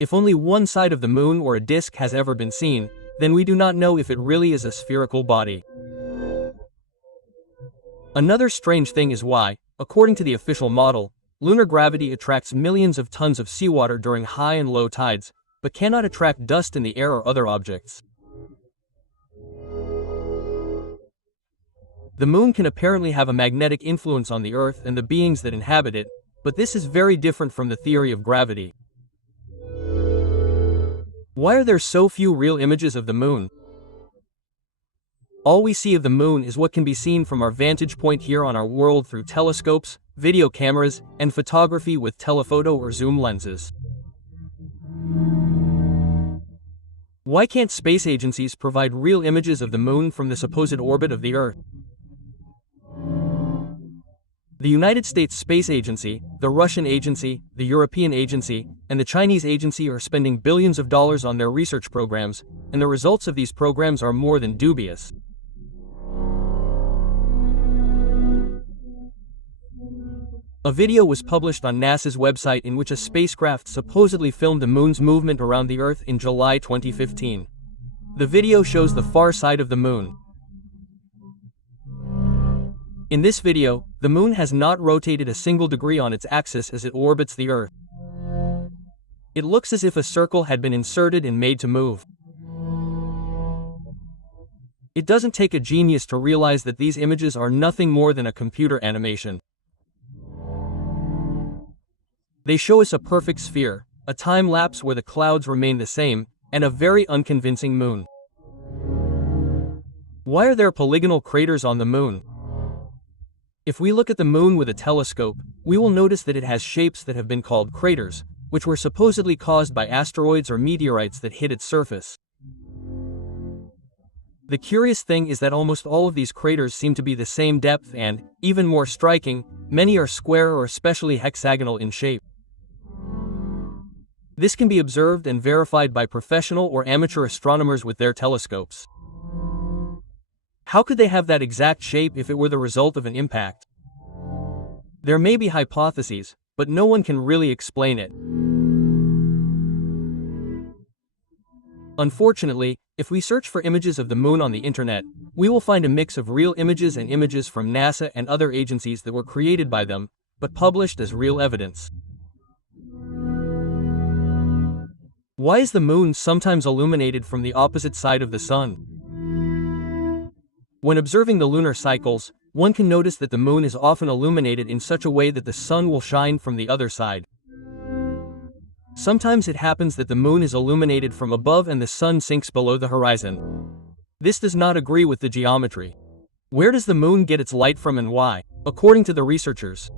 If only one side of the moon or a disk has ever been seen, then we do not know if it really is a spherical body. Another strange thing is why, according to the official model, lunar gravity attracts millions of tons of seawater during high and low tides, but cannot attract dust in the air or other objects. The moon can apparently have a magnetic influence on the Earth and the beings that inhabit it, but this is very different from the theory of gravity. Why are there so few real images of the moon? All we see of the moon is what can be seen from our vantage point here on our world through telescopes, video cameras, and photography with telephoto or zoom lenses. Why can't space agencies provide real images of the moon from the supposed orbit of the Earth? The United States Space Agency, the Russian Agency, the European Agency, and the Chinese Agency are spending billions of dollars on their research programs, and the results of these programs are more than dubious. A video was published on NASA's website in which a spacecraft supposedly filmed the moon's movement around the Earth in July 2015. The video shows the far side of the moon. In this video, the moon has not rotated a single degree on its axis as it orbits the Earth. It looks as if a circle had been inserted and made to move. It doesn't take a genius to realize that these images are nothing more than a computer animation. They show us a perfect sphere, a time lapse where the clouds remain the same, and a very unconvincing moon. Why are there polygonal craters on the moon? If we look at the moon with a telescope, we will notice that it has shapes that have been called craters, which were supposedly caused by asteroids or meteorites that hit its surface. The curious thing is that almost all of these craters seem to be the same depth and, even more striking, many are square or especially hexagonal in shape. This can be observed and verified by professional or amateur astronomers with their telescopes. How could they have that exact shape if it were the result of an impact? There may be hypotheses, but no one can really explain it. Unfortunately, if we search for images of the moon on the internet, we will find a mix of real images and images from NASA and other agencies that were created by them, but published as real evidence. Why is the moon sometimes illuminated from the opposite side of the sun? When observing the lunar cycles, one can notice that the moon is often illuminated in such a way that the sun will shine from the other side. Sometimes it happens that the moon is illuminated from above and the sun sinks below the horizon. This does not agree with the geometry. Where does the moon get its light from and why? According to the researchers,